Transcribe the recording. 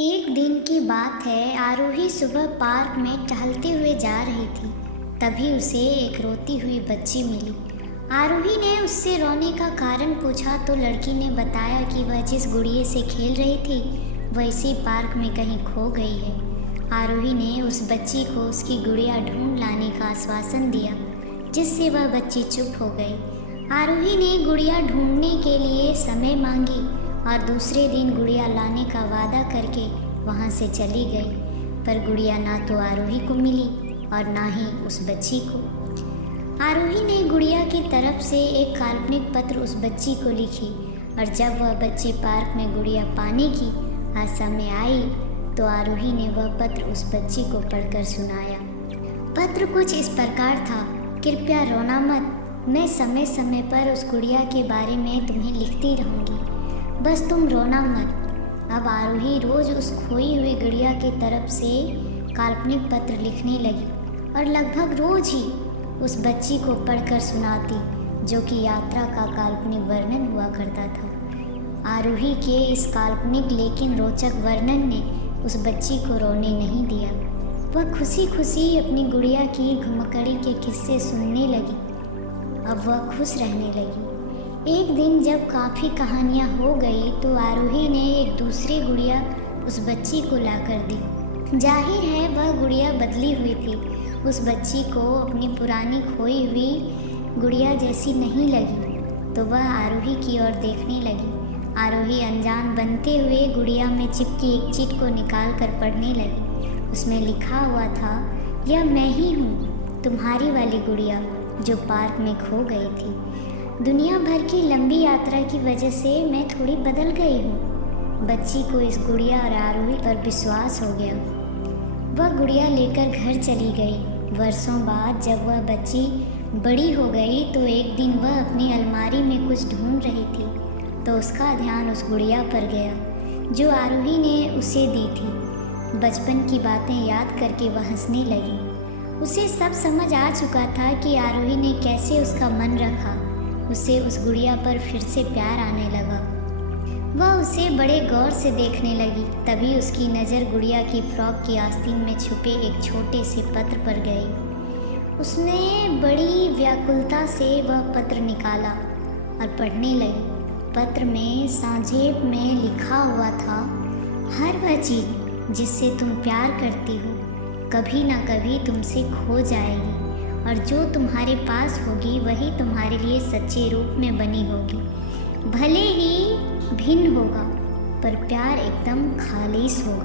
एक दिन की बात है। आरोही सुबह पार्क में टहलते हुए जा रही थी। तभी उसे एक रोती हुई बच्ची मिली। आरोही ने उससे रोने का कारण पूछा तो लड़की ने बताया कि वह जिस गुड़िया से खेल रही थी वह इसी पार्क में कहीं खो गई है। आरोही ने उस बच्ची को उसकी गुड़िया ढूंढ लाने का आश्वासन दिया, जिससे वह बच्ची चुप हो गई। आरोही ने गुड़िया ढूंढने के लिए समय मांगी और दूसरे दिन गुड़िया लाने का वादा करके वहाँ से चली गई। पर गुड़िया ना तो आरोही को मिली और ना ही उस बच्ची को। आरोही ने गुड़िया की तरफ से एक काल्पनिक पत्र उस बच्ची को लिखी और जब वह बच्ची पार्क में गुड़िया पाने की आशा में आई तो आरोही ने वह पत्र उस बच्ची को पढ़कर सुनाया। पत्र कुछ इस प्रकार था। कृपया रोना मत, मैं समय समय पर उस गुड़िया के बारे में तुम्हें लिखती रहूँगी, बस तुम रोना मत। अब आरोही रोज उस खोई हुई गुड़िया की तरफ से काल्पनिक पत्र लिखने लगी और लगभग रोज ही उस बच्ची को पढ़कर सुनाती, जो कि यात्रा का काल्पनिक वर्णन हुआ करता था। आरोही के इस काल्पनिक लेकिन रोचक वर्णन ने उस बच्ची को रोने नहीं दिया। वह खुशी खुशी अपनी गुड़िया की घुमकड़ी के किस्से सुनने लगी। अब वह खुश रहने लगी। एक दिन जब काफ़ी कहानियाँ हो गई तो आरोही ने एक दूसरी गुड़िया उस बच्ची को लाकर दी। जाहिर है वह गुड़िया बदली हुई थी। उस बच्ची को अपनी पुरानी खोई हुई गुड़िया जैसी नहीं लगी तो वह आरोही की ओर देखने लगी। आरोही अनजान बनते हुए गुड़िया में चिपकी एक चिट को निकाल कर पढ़ने लगी। उसमें लिखा हुआ था, यह मैं ही हूँ, तुम्हारी वाली गुड़िया जो पार्क में खो गई थी। दुनिया भर की लंबी यात्रा की वजह से मैं थोड़ी बदल गई हूँ। बच्ची को इस गुड़िया और आरोही पर विश्वास हो गया। वह गुड़िया लेकर घर चली गई। वर्षों बाद जब वह बच्ची बड़ी हो गई तो एक दिन वह अपनी अलमारी में कुछ ढूंढ रही थी तो उसका ध्यान उस गुड़िया पर गया जो आरोही ने उसे दी थी। बचपन की बातें याद करके वह हंसने लगी। उसे सब समझ आ चुका था कि आरोही ने कैसे उसका मन रखा। उसे उस गुड़िया पर फिर से प्यार आने लगा। वह उसे बड़े गौर से देखने लगी। तभी उसकी नज़र गुड़िया की फ्रॉक की आस्तीन में छुपे एक छोटे से पत्र पर गई। उसने बड़ी व्याकुलता से वह पत्र निकाला और पढ़ने लगी। पत्र में संक्षेप में लिखा हुआ था, हर वह चीज़ जिससे तुम प्यार करती हो कभी ना कभी तुमसे खो जाएगी और जो तुम्हारे पास होगी वही तुम्हारे लिए सच्चे रूप में बनी होगी। भले ही भिन्न होगा पर प्यार एकदम खालिस होगा।